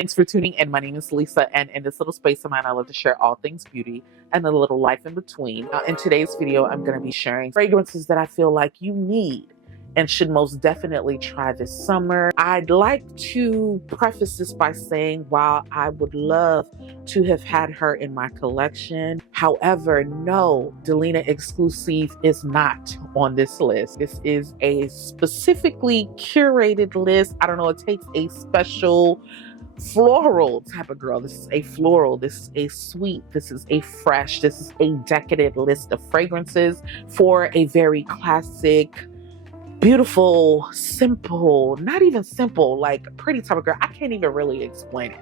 Thanks for tuning in. My name is Lisa, and in this little space of mine, I love to share all things beauty and a little life in between. In today's video, I'm going to be sharing fragrances that I feel like you need and should most definitely try this summer. I'd like to preface this by saying, while I would love to have had her in my collection, however, no, Delina exclusive is not on this list. This is a specifically curated list. I don't know, it takes a special floral type of girl. This is a floral, this is a sweet, this is a fresh, this is a decadent list of fragrances for a very classic, beautiful, simple, not even simple, like pretty type of girl. I can't even really explain it.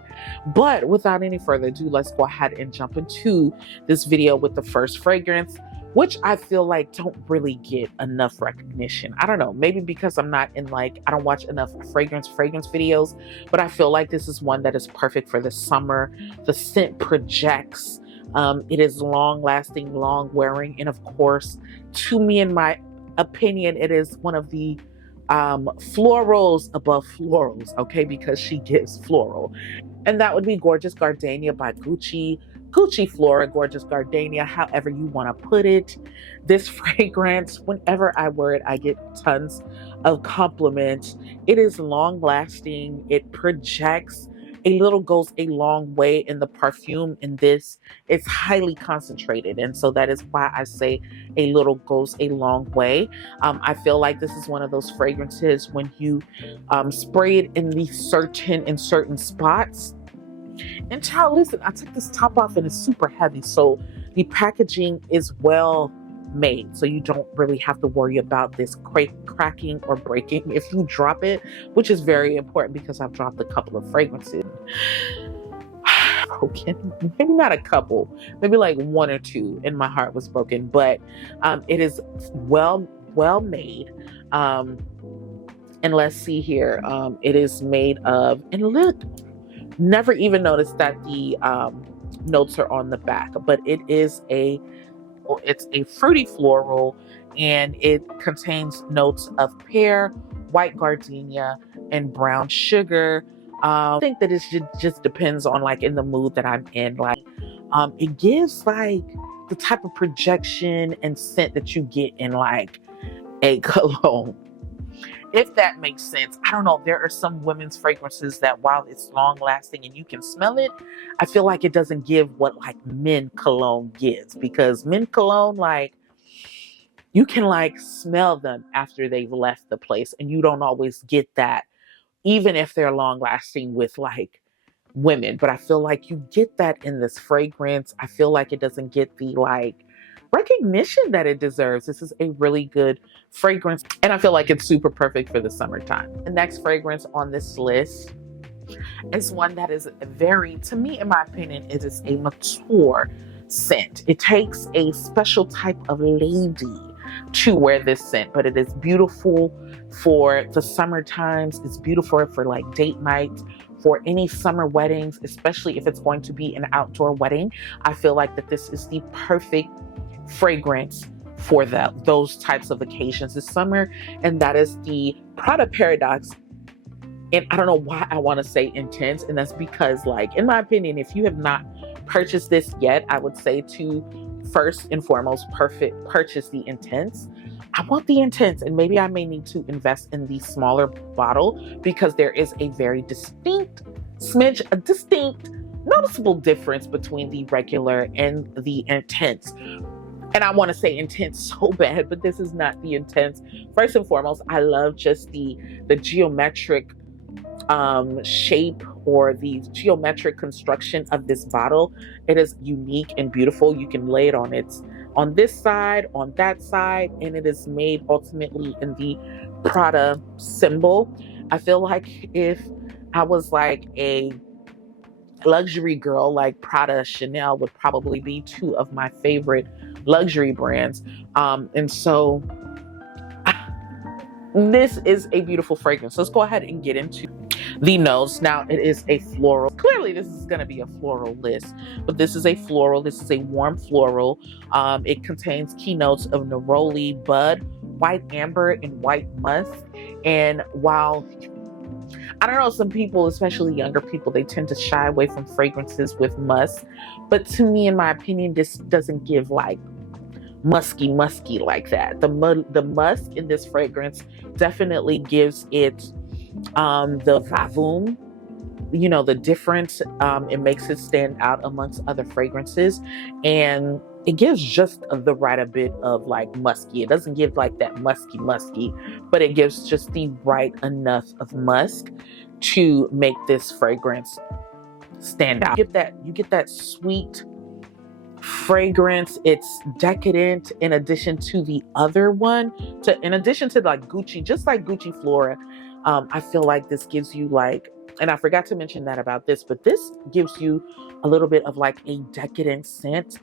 But without any further ado, let's go ahead and jump into this video with the first fragrance, which I feel like don't really get enough recognition. I don't know, maybe because I'm not in I don't watch enough fragrance videos, but I feel like this is one that is perfect for the summer. The scent projects. It is long lasting, long wearing, and of course, to me, in my opinion, it is one of the florals above florals, okay, because she gives floral. And that would be Gorgeous Gardenia by Gucci Flora, Gorgeous Gardenia, however you want to put it. This fragrance, whenever I wear it, I get tons of compliments. It is long lasting. It projects. A little goes a long way, in the perfume in this. It's highly concentrated, and so that is why I say a little goes a long way. I feel like this is one of those fragrances when you spray it in certain spots. And child, listen, I took this top off and it's super heavy, so the packaging is well made, so you don't really have to worry about this cracking or breaking if you drop it, which is very important because I've dropped a couple of fragrances. Broken, maybe not a couple, maybe like one or two, and my heart was broken, but it is well made. And let's see here, it is made of, and look, never even noticed that the notes are on the back, but it's a fruity floral, and it contains notes of pear, white gardenia, and brown sugar. I think that it just depends on in the mood that I'm in. It gives the type of projection and scent that you get in a cologne, if that makes sense. I don't know. There are some women's fragrances that, while it's long lasting and you can smell it, I feel like it doesn't give what men cologne gives, because men cologne, you can smell them after they've left the place, and you don't always get that, even if they're long lasting with women. But I feel like you get that in this fragrance. I feel like it doesn't get the recognition that it deserves. This is a really good fragrance, and I feel like it's super perfect for the summertime. The next fragrance on this list is one that is very, to me, in my opinion, it is a mature scent. It takes a special type of lady to wear this scent, but it is beautiful for the summer times. It's beautiful for date nights, for any summer weddings, especially if it's going to be an outdoor wedding. I feel like that this is the perfect fragrance for those types of occasions this summer, and that is the Prada Paradox. And I don't know why I want to say intense, and that's because in my opinion, if you have not purchased this yet, I would say to first and foremost purchase the intense. I want the intense, and maybe I may need to invest in the smaller bottle, because there is a very distinct noticeable difference between the regular and the intense. And I want to say intense so bad, but this is not the intense. First and foremost, I love just the geometric shape, or the geometric construction of this bottle. It is unique and beautiful. You can lay it on this side, on that side, and it is made ultimately in the Prada symbol. I feel like if I was a luxury girl, Prada, Chanel would probably be two of my favorite luxury brands. And so this is a beautiful fragrance. Let's go ahead and get into the notes. Now, it is a floral. Clearly, this is going to be a floral list, but this is a floral. This is a warm floral. It contains key notes of neroli, bud, white amber, and white musk. And while I don't know, some people, especially younger people, they tend to shy away from fragrances with musk. But to me, in my opinion, this doesn't give like musky like that. The musk in this fragrance definitely gives it the vavoom, you know, the difference. It makes it stand out amongst other fragrances, and it gives just the right a bit of like musky. It doesn't give like that musky, but it gives just the right enough of musk to make this fragrance stand out. You get that sweet fragrance. It's decadent in addition to the other one. In addition to like Gucci, just like Gucci Flora, I feel like this gives you like, and I forgot to mention that about this, but this gives you a little bit of like a decadent scent,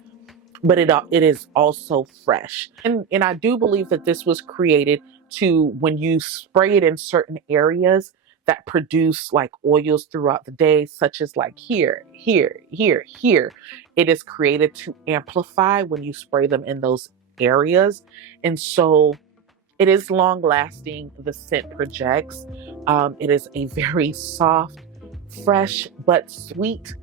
but it is also fresh. And I do believe that this was created to, when you spray it in certain areas that produce like oils throughout the day, such as like here, it is created to amplify when you spray them in those areas. And so it is long lasting. The scent projects. It is a very soft, fresh, but sweet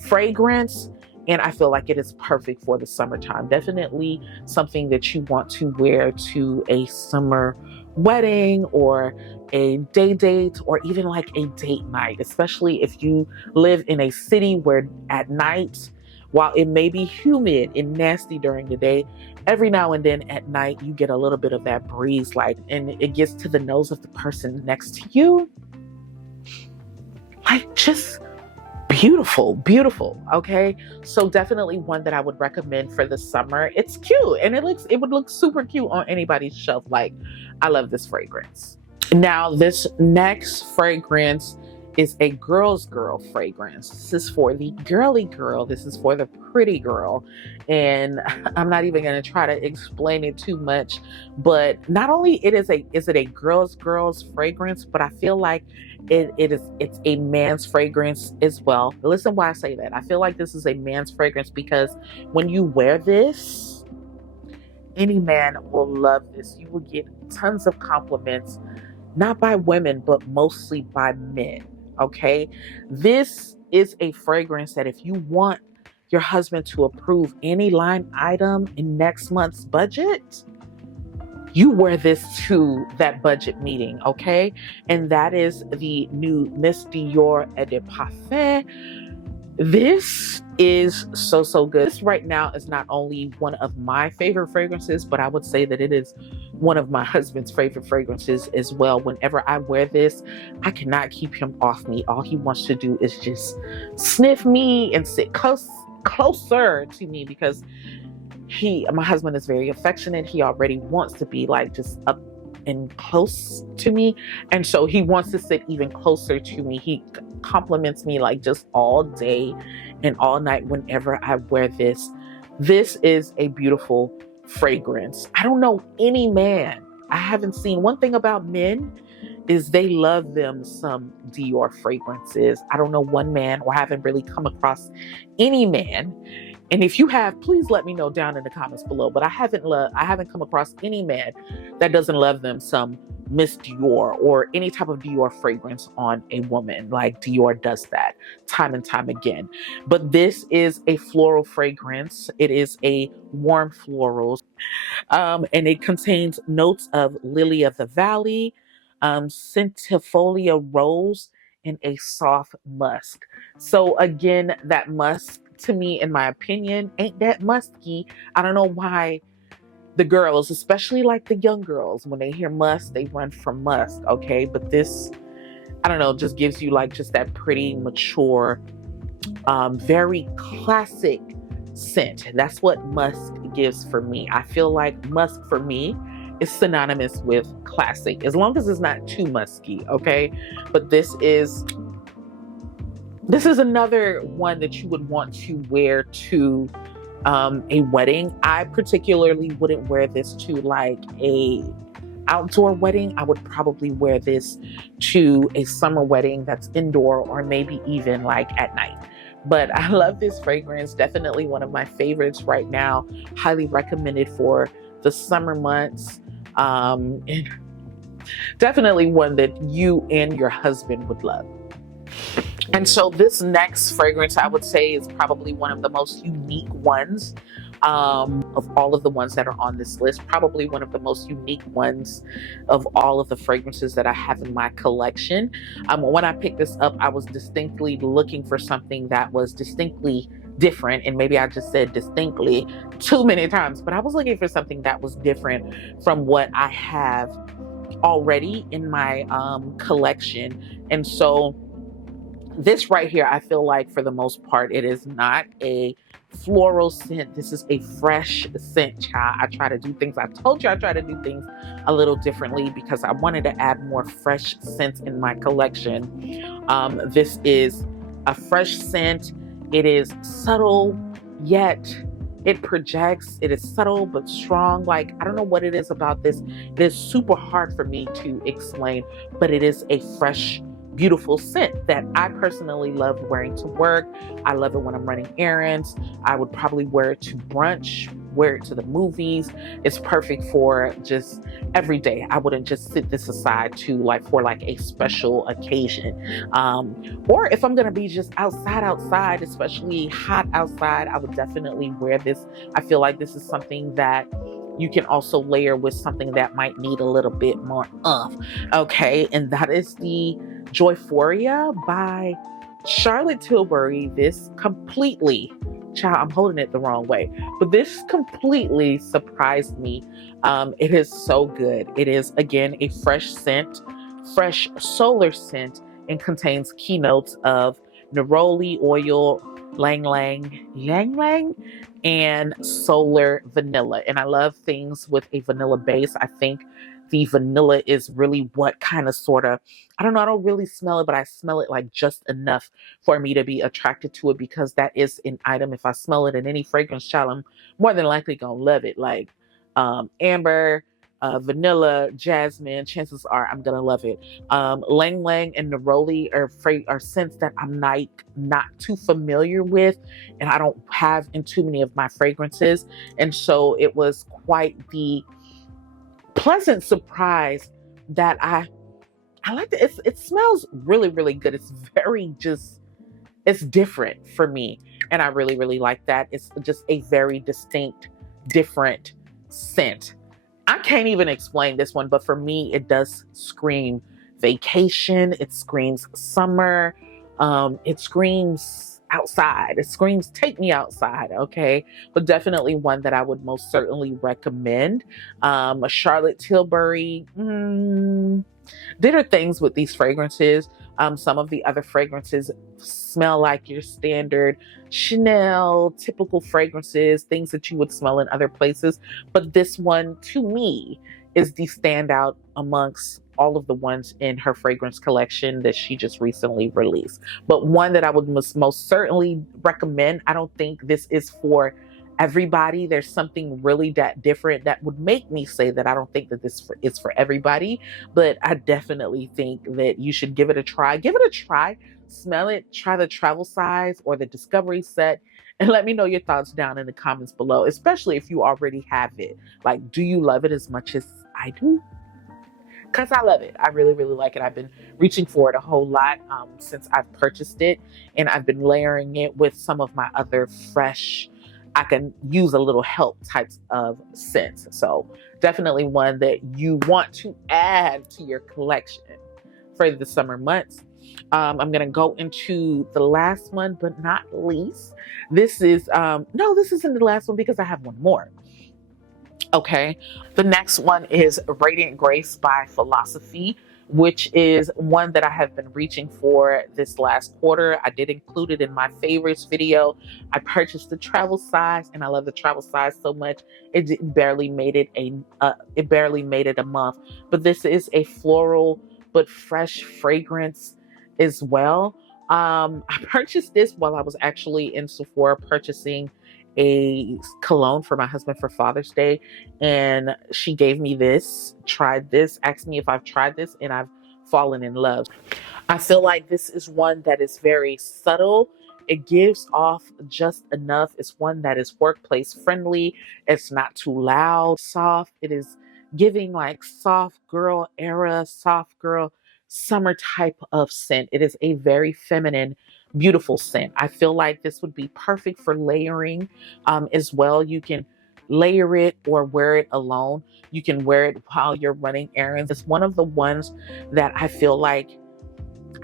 fragrance. And I feel like it is perfect for the summertime. Definitely something that you want to wear to a summer wedding or a day date, or even like a date night, especially if you live in a city where at night, while it may be humid and nasty during the day, every now and then at night you get a little bit of that breeze, like, and it gets to the nose of the person next to you. Like, just beautiful. Okay, so definitely one that I would recommend for the summer. It's cute, and it would look super cute on anybody's shelf. Like, I love this fragrance. Now, this next fragrance is a girl's girl fragrance. This is for the girly girl. This is for the pretty girl. And I'm not even going to try to explain it too much, but not only is it a girl's fragrance, but I feel like it's a man's fragrance as well. Listen why I say that. I feel like this is a man's fragrance because when you wear this, any man will love this. You will get tons of compliments, not by women, but mostly by men. Okay, this is a fragrance that if you want your husband to approve any line item in next month's budget, you wear this to that budget meeting. Okay, and that is the new Miss Dior Eau de Parfum. This is so good. This right now is not only one of my favorite fragrances, but I would say that it is one of my husband's favorite fragrances as well. Whenever I wear this, I cannot keep him off me. All he wants to do is just sniff me and sit closer to me, because my husband is very affectionate. He already wants to be like just up and close to me, and so he wants to sit even closer to me. He compliments me like just all day and all night whenever I wear this. This is a beautiful fragrance. I don't know any man, I haven't seen, one thing about men is they love them some Dior fragrances. I don't know one man, or I haven't really come across any man, and if you have, please let me know down in the comments below, but I haven't come across any man that doesn't love them some Miss Dior or any type of Dior fragrance on a woman. Like, Dior does that time and time again. But this is a floral fragrance. It is a warm floral, and it contains notes of lily of the valley, centifolia rose, and a soft musk. So again, that musk, to me, in my opinion, ain't that musky. I don't know why the girls, especially like the young girls, when they hear musk, they run from musk. Okay, but this, I don't know, just gives you like just that pretty, mature, very classic scent. That's what musk gives for me. I feel like musk for me is synonymous with classic, as long as it's not too musky. Okay, but this is another one that you would want to wear to a wedding. I particularly wouldn't wear this to like a outdoor wedding. I would probably wear this to a summer wedding that's indoor, or maybe even like at night. But I love this fragrance. Definitely one of my favorites right now. Highly recommended for the summer months. And Definitely one that you and your husband would love. And so this next fragrance, I would say, is probably one of the most unique ones of all of the ones that are on this list. Probably one of the most unique ones of all of the fragrances that I have in my collection. When I picked this up, I was distinctly looking for something that was distinctly different, and maybe I just said distinctly too many times, but I was looking for something that was different from what I have already in my collection. And so this right here, I feel like for the most part, it is not a floral scent. This is a fresh scent, child. I try to do things, I told you I try to do things a little differently because I wanted to add more fresh scents in my collection. This is a fresh scent. It is subtle, yet it projects. It is subtle but strong. Like, I don't know what it is about this. It is super hard for me to explain, but it is a fresh, beautiful scent that I personally love wearing to work. I love it when I'm running errands. I would probably wear it to brunch, wear it to the movies. It's perfect for just every day. I wouldn't just sit this aside to like for like a special occasion. Or if I'm gonna be just outside, especially hot outside, I would definitely wear this. I feel like this is something that you can also layer with something that might need a little bit more okay, and that is the Joyphoria by Charlotte Tilbury. This completely, child, I'm holding it the wrong way, but this completely surprised me. It is so good. It is, again, a fresh scent, fresh solar scent, and contains keynotes of neroli oil, lang lang, and solar vanilla. And I love things with a vanilla base. I think the vanilla is really what kind of sort of, I don't know, I don't really smell it, but I smell it like just enough for me to be attracted to it, because that is an item. If I smell it in any fragrance, child, I'm more than likely gonna love it. Like amber, vanilla, jasmine, chances are I'm gonna love it. Lang lang and neroli are scents that I'm not too familiar with, and I don't have in too many of my fragrances. And so it was quite the pleasant surprise that I like it. It smells really, really good. It's very it's different for me. And I really, really like that. It's just a very distinct, different scent. I can't even explain this one, but for me, it does scream vacation. It screams summer. It screams outside. It screams take me outside. Okay, but definitely one that I would most certainly recommend. A Charlotte Tilbury did her things with these fragrances. Some of the other fragrances smell like your standard Chanel, typical fragrances, things that you would smell in other places. But this one, to me, is the standout amongst all of the ones in her fragrance collection that she just recently released. But one that I would most certainly recommend. I don't think this is for everybody. There's something really that different that would make me say that I don't think that this is for everybody, but I definitely think that you should give it a try. Give it a try, smell it, try the travel size or the discovery set, and let me know your thoughts down in the comments below, especially if you already have it. Like, do you love it as much as I do? Because I love it. I really, really like it. I've been reaching for it a whole lot since I've purchased it, and I've been layering it with some of my other fresh, I can use a little help types of scents. So definitely one that you want to add to your collection for the summer months. I'm going to go into the last one, but not least. This is, no, this isn't the last one because I have one more. Okay, the next one is Radiant Grace by Philosophy, which is one that I have been reaching for this last quarter. I did include it in my favorites video. I purchased the travel size, and I love the travel size so much. It barely made it a month. But this is a floral but fresh fragrance as well. I purchased this while I was actually in Sephora purchasing a cologne for my husband for Father's Day, and she gave me this, tried this, asked me if I've tried this, and I've fallen in love. I feel like this is one that is very subtle. It gives off just enough. It's one that is workplace friendly. It's not too loud, soft. It is giving like soft girl era, soft girl summer type of scent. It is a very feminine, beautiful scent. I feel like this would be perfect for layering as well. You can layer it or wear it alone. You can wear it while you're running errands. It's one of the ones that I feel like,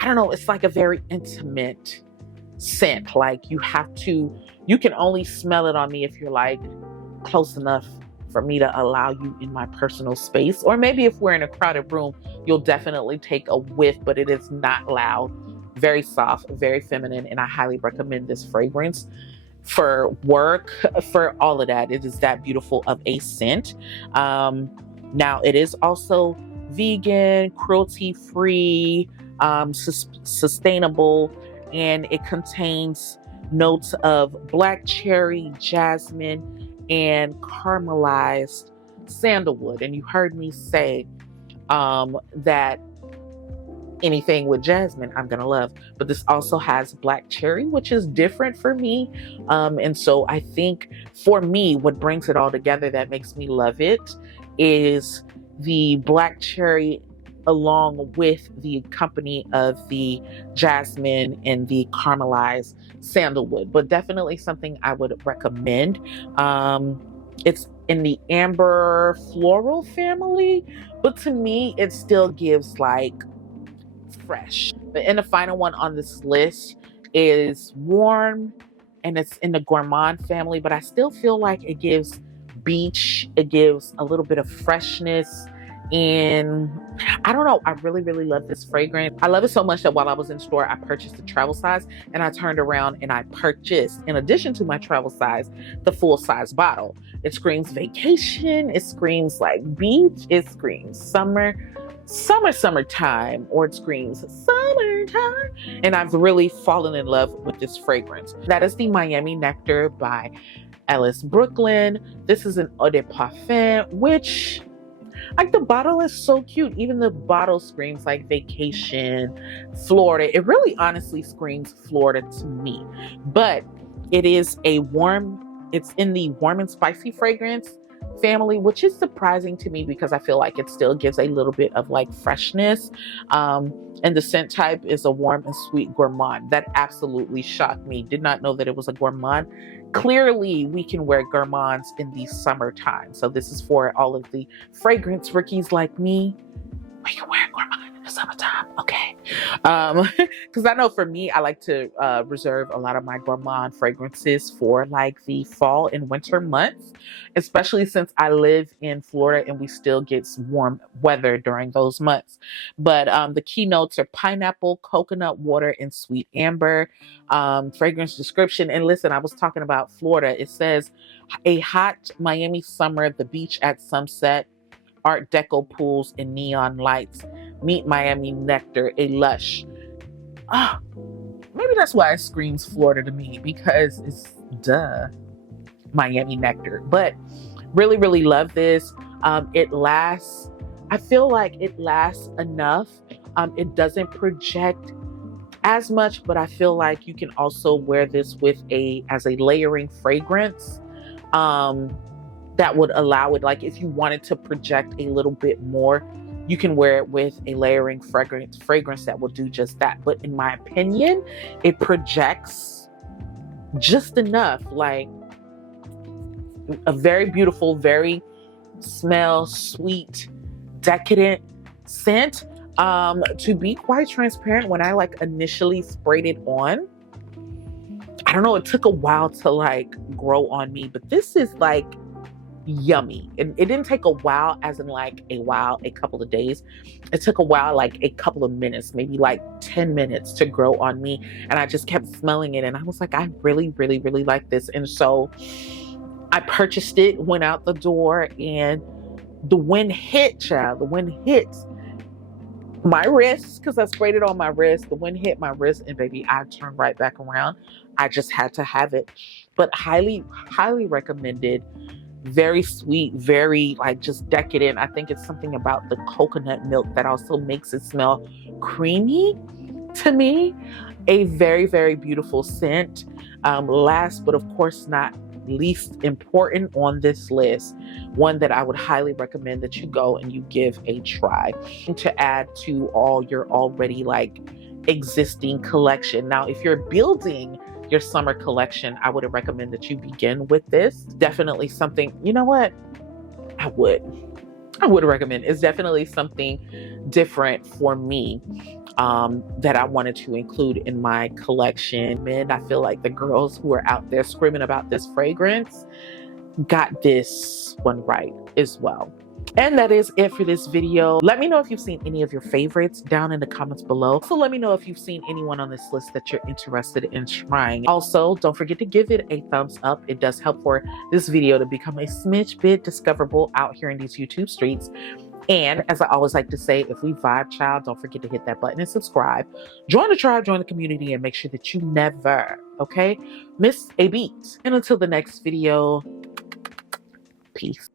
I don't know, it's like a very intimate scent. Like you can only smell it on me if you're like close enough for me to allow you in my personal space. Or maybe if we're in a crowded room, you'll definitely take a whiff, but it is not loud, very soft, very feminine. And I highly recommend this fragrance for work, for all of that. It is that beautiful of a scent. Now it is also vegan, cruelty free, sustainable, and it contains notes of black cherry, jasmine, and caramelized sandalwood. And you heard me say that anything with jasmine I'm gonna love, but this also has black cherry, which is different for me. And so I think for me, what brings it all together that makes me love it is the black cherry along with the company of the jasmine and the caramelized sandalwood, but definitely something I would recommend. It's in the amber floral family, but to me, it still gives like fresh. And the final one on this list is warm, and it's in the gourmand family, but I still feel like it gives beach, it gives a little bit of freshness. And I don't know, I really, really love this fragrance. I love it so much that while I was in store, I purchased the travel size, and I turned around and I purchased, in addition to my travel size, the full size bottle. It screams vacation, it screams like beach, it screams summertime, or it screams summertime. And I've really fallen in love with this fragrance. That is the Miami Nectar by Ellis Brooklyn. This is an Eau de Parfum, which, like, the bottle is so cute. Even the bottle screams like vacation, Florida. It really honestly screams Florida to me. But it is it's in the warm and spicy fragrance family, which is surprising to me because I feel like it still gives a little bit of like freshness. And the scent type is a warm and sweet gourmand. That absolutely shocked me. Did not know that it was a gourmand. Clearly, we can wear gourmands in the summertime. So this is for all of the fragrance rookies like me. We can wear a gourmand in the summertime, okay? Because I know for me, I like to reserve a lot of my gourmand fragrances for like the fall and winter months, especially since I live in Florida and we still get some warm weather during those months. But the keynotes are pineapple, coconut water, and sweet amber. Fragrance description. And listen, I was talking about Florida. It says a hot Miami summer, the beach at sunset, Art Deco pools and neon lights. Meet Miami Nectar, a lush. Maybe that's why it screams Florida to me, because it's Miami Nectar. But really, really love this. It lasts. I feel like it lasts enough. It doesn't project as much, but I feel like you can also wear this as a layering fragrance. That would allow it, like if you wanted to project a little bit more, you can wear it with a layering fragrance that will do just that. But in my opinion, it projects just enough, like a very beautiful, very sweet, decadent scent. To be quite transparent, when I like initially sprayed it on, I don't know, it took a while to like grow on me, but this is like yummy. And it didn't take a while as in like a couple of days. It took a while, like a couple of minutes, maybe like 10 minutes to grow on me. And I just kept smelling it. And I was like, I really, really, really like this. And so I purchased it, went out the door, and the wind hit, child. The wind hit my wrist, because I sprayed it on my wrist. The wind hit my wrist, and baby, I turned right back around. I just had to have it. But highly, highly recommended. Very sweet, very like just decadent. I think it's something about the coconut milk that also makes it smell creamy to me. A very, very beautiful scent. Last but of course not least important on this list, one that I would highly recommend that you go and you give a try to add to all your already like existing collection. Now, if you're building your summer collection, I would recommend that you begin with this. Definitely something, you know what? I would recommend. It's definitely something different for me that I wanted to include in my collection. And I feel like the girls who are out there screaming about this fragrance got this one right as well. And that is it for this video. Let me know if you've seen any of your favorites down in the comments below. Also, let me know if you've seen anyone on this list that you're interested in trying. Also, don't forget to give it a thumbs up. It does help for this video to become a smidge bit discoverable out here in these YouTube streets. And as I always like to say, if we vibe, child, don't forget to hit that button and subscribe. Join the tribe, join the community, and make sure that you never, okay, miss a beat. And until the next video, peace.